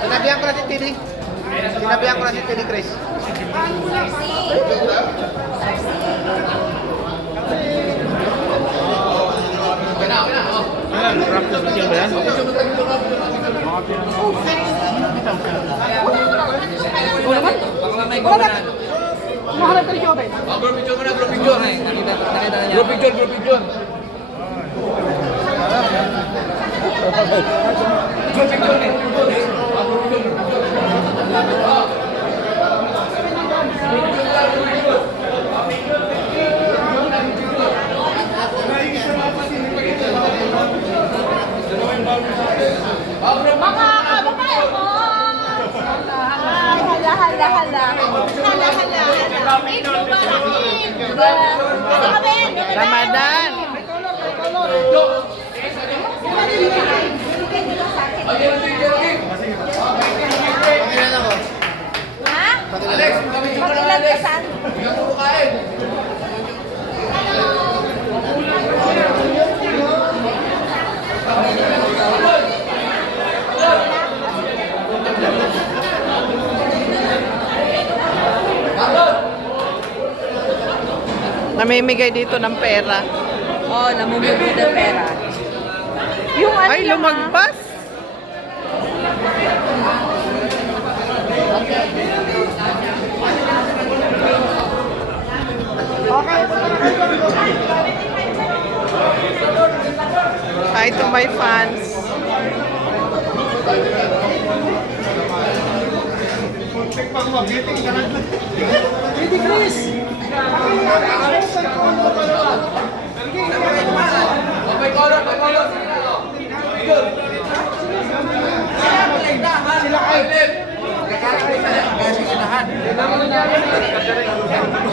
Sinabihan ko na si Tilly. Sinabihan ko na si Tilly, Chris. Practice ba yan? Oo naman. Wala na. Mahalap ka rin yung open. Group picture mo na, group picture. Nakita na niya. Group picture, group picture. Group picture. Makakabakay ako! Hala, hala, hala. Hala, hala, hala. Eid Mubarak, Eid! Ano kami? Ramadan. Ha? Mag-ilagkasan? Namimigay dito ng pera. Oo, namumugod ng pera. Yung ano Ay, yung, lumagpas. Hi to my fans. Hindi, Chris! May color, may color. Sila kayo.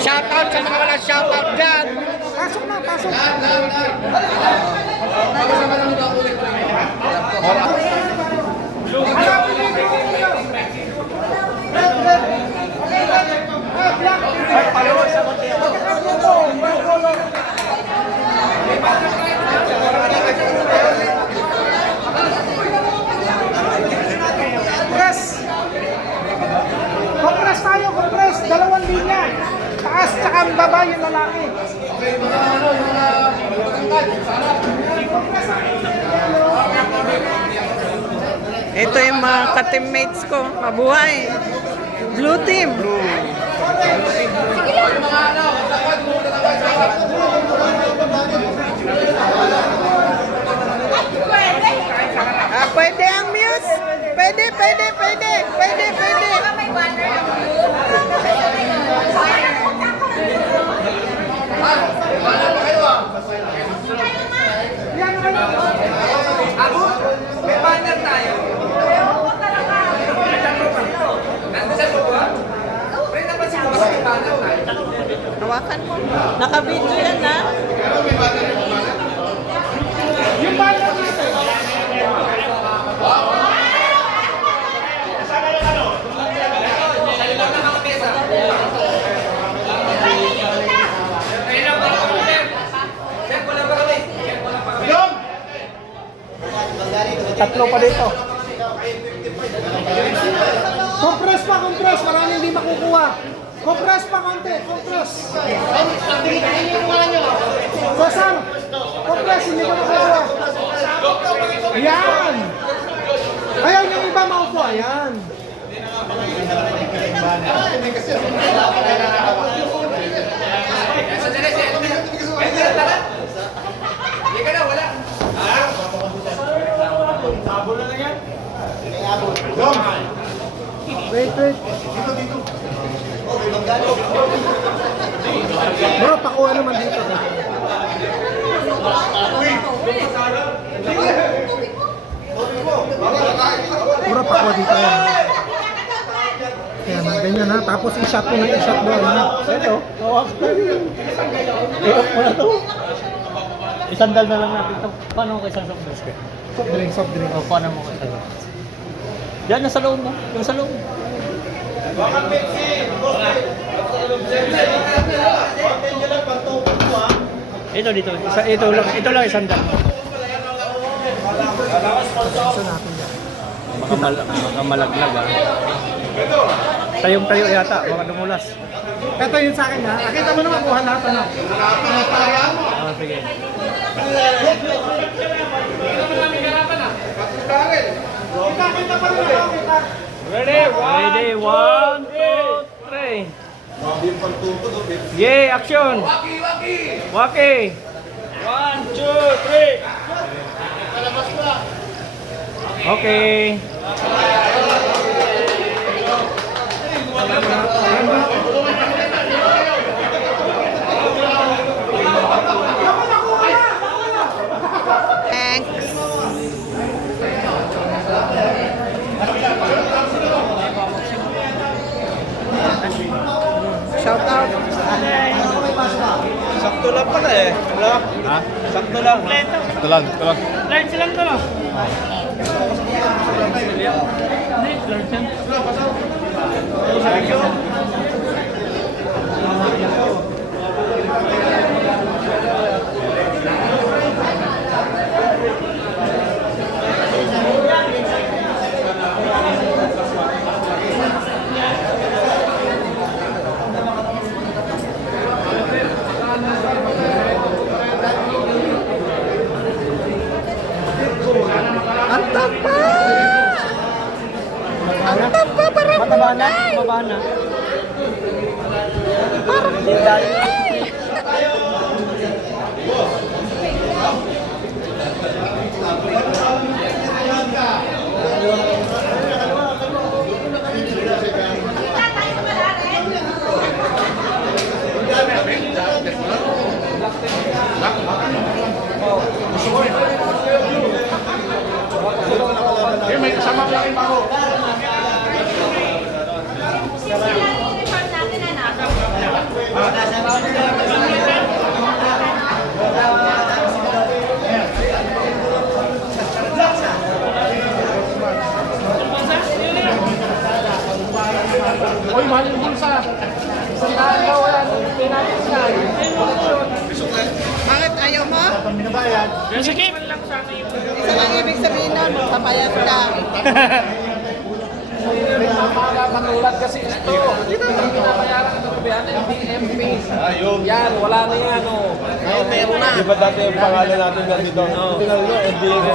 Shoutout sa mga walang shoutout dyan! Pasok na, pasok. Compress! Compress tayo, compress! Dalawang linya! Taas tsaka ang baba yung lalaki. Ito yung mga ka-teammates ko. Mabuhay. Blue team. Pwede ang muse? Pwede, pwede, pwede. Pwede, pwede. may banner ang blue. May banner tayo. Nandun sa buwa? May napansin mo ba may banner tayo? Hawakan mo. Naka-video yan, ha? Yung banner natin. Tatlo pa dito. Compress pa, compress. Maraming hindi makukuha. Compress pa konti, compress. Sasam, compress, hindi ko makukuha. Ayan. Ayaw yung iba maupo, ayan. Hindi ka na, wala. Wait, wait. Bro, pakuha naman dito. Bro, pakuha dito. Kaya na, ganyan ha. Tapos i-shot mo ng i-shot mo. Ito. Iwak mo na to. Isandal na lang natin ito. Paano ko isang soft drinks? Soft drink, soft drink. O, paano mo ko isang yan, nasa loob mo. Yung sa loob. Ito dito. Ito lang isandal. Gusto natin yan. Makamalaglag ah. Tayong-tayo yata, mga dumulas. Ito yun sa akin ha. Nakita mo naman kuha lahat ano. Ah, sige. Kita pa rin ako. Kita. Ready, 1, 2, 3. Yay, action! Waki! 1, 2, 3. Okay. Thanks. Shout out. Sakto lang pala eh. Wala? Ha? Sakto lang. Sakto lang. Sakto lang. Large lang to no? Ang tapa! Ang tapa, parang kulay! Mataba na. Parang kulay! May kasama ko lang ako. Uniform natin, anak. Uy, mahal yung bulsa. Isang daan daw yan. Pinatis ka. Bakit ayaw mo? Binabayad. Isa lang ibig sabihin nun, papayat ka. Manulat kasi ito. Dito ang pinabayaran ng gobyerno ng BMP. Yan, wala na yan. Meron na. Di ba dati yung pangalan natin nandito? Tingnan nyo,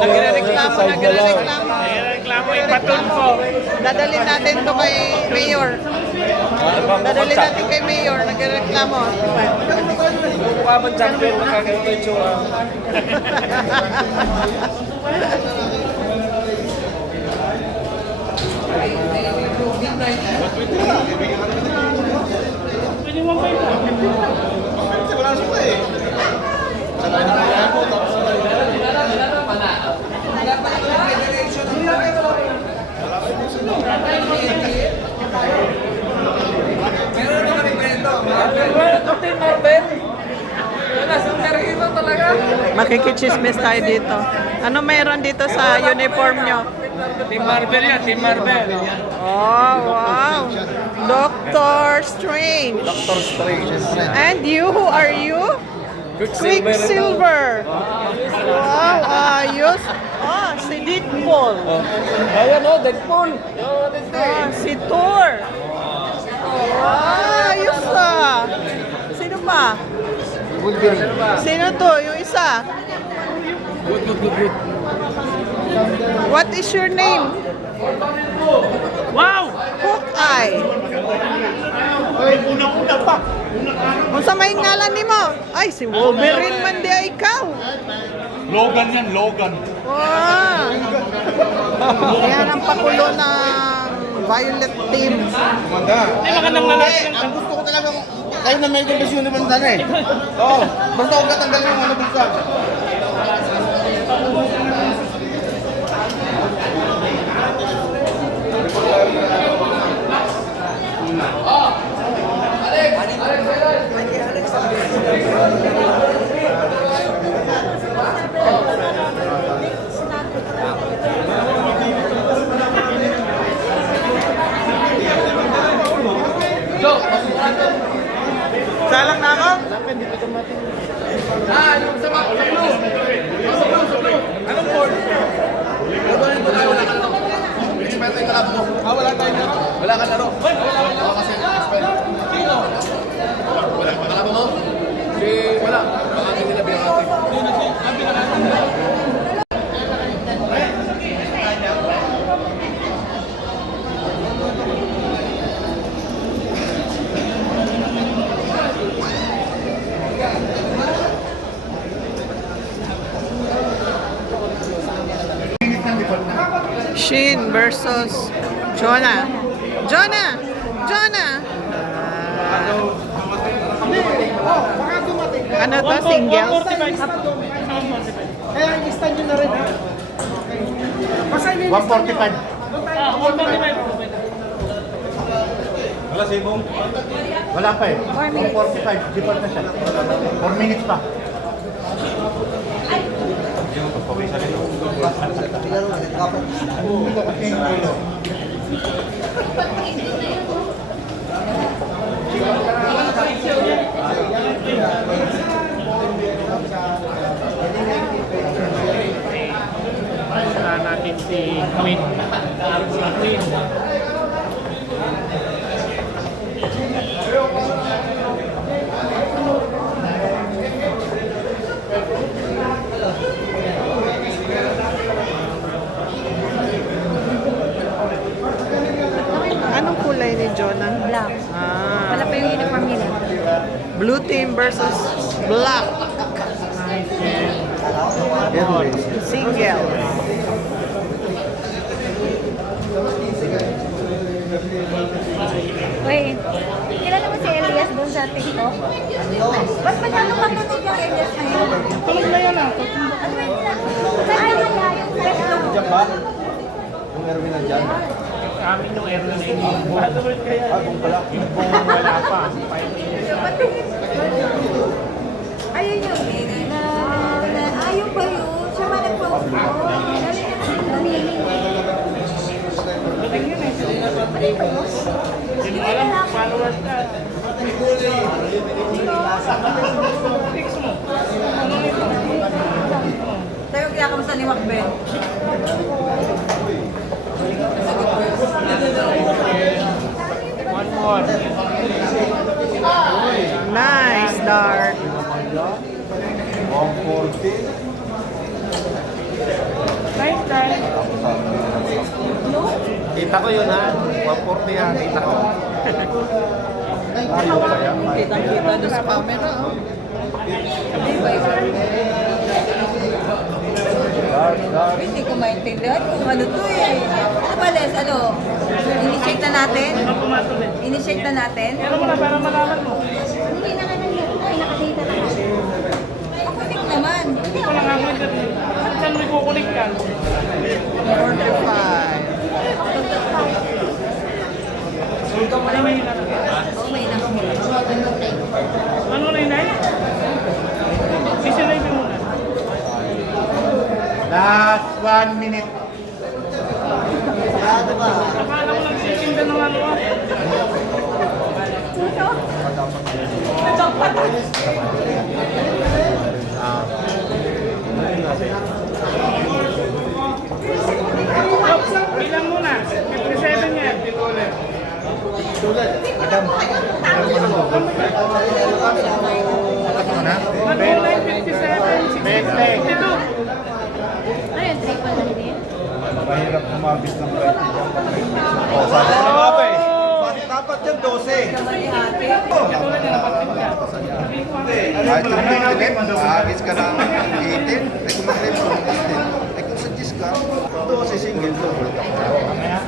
Nagreklamo, nagreklamo. Reklamo ipaton ko. Dadalhin natin to kay Mayor. Dadalhin natin kay Mayor, nagreklamo. Mukha ba champion na kagano yung tsura? Team Marvel. Nasang karito talaga. Makikichismis tayo dito. Ano meron dito sa uniform nyo? Team Marvel yan, Team Marvel. Oh, wow. Doctor Strange. Doctor Strange. And you, who are you? Quicksilver. Wow, ayos. Ah, si Deadpool. Ayan o, Deadpool. Ah, si Thor. Ah, ayos ah. Sino pa? Sino to? Yung isa? What is your name? Wow! Hawkeye. Kung sa may ngalan ni mo? Ay, si Wolverine man di ay ikaw. Logan yan, Logan. Wow. Yan ang pakulo ng Violet Team. Ay, magandang lalaki. Ang gusto ko talaga kayo na may gumbes uniform sana eh. Oo. Basta huwag katanggalin yung ano bulsa. Ah, yung sa blue. Shin versus Jonah. Jonah! Jonah! Ano to? Singles? 145. Kaya lista nyo na rin. Basta yun 145. 145. Wala si Bong? Wala pa eh. 145. Di pa na siya. 4 minutes pa. Pawisan nito. Saan natin si Queen. Si Queen. Anong kulay ni Jonah? Black. Ah, Wala pa yung uniform nila. blue team versus black. Single. Wait, kilala mo si Elias doon sa TikTok? Ba't masyadong matunog yung Elias na yun? Tulog na yan ah. Ano ba yun? Ay, kaya yung Facebook. Diyan ba? Yung Erwin nandyan? Amin yung air na yun. Matuloy kaya. Bong pala. Yung kung wala pa. Ayun yung ayun ba yun? Siya ba nag-post ko? Dali. Dating yun eh. Hindi mo alam, followers ka. Fix mo. Ano nito? Tayo kaya kamusta ni Macben? One more. Nice dart. 140. Nice try. Kita ko yun ha. 140 yan. Kita ko. Kitang-kita doon sa camera. Oh. Hindi ko maintindihan kung ano to eh. Ano ba, Les? Ano? Initiate na natin? Ano pumatuloy? Initiate na natin? Pero mo na para malaman mo. Hindi na nga ay nakadata na kasi. Ako din naman. Hindi ko lang ako internet. Saan mo ikukunik ka? 45. Ano may ilan? Oo, may ilang kami. Ano na yun ay? Isinay mo muna. Last 1 minute. Akala mo nagsisinda ng ano ah. Oh, bilang muna. 57 yan. Adam. Alam mo na mo. Ano na? 159, 57, 62. Ano yung triple na din? Mahirap kumabis ng price niya. O, sabi ko na nga pa eh. Dapat yan 12. Katulad na napatid ka. Sabi ko Kahit yung mag-claim, maagis ka ng 18, ay kung mag-claim mo ng 16, ay kung sa 10 ka, 12 single to.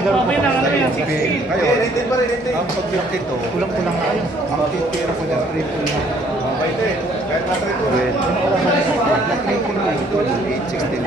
okay lang, ano yan, 16. Ngayon, ang pag-52, kulang-kulang na yun. Ang titira ko ng triple na. Pwede, kahit na triple. Pwede. Na triple na, 8, 16,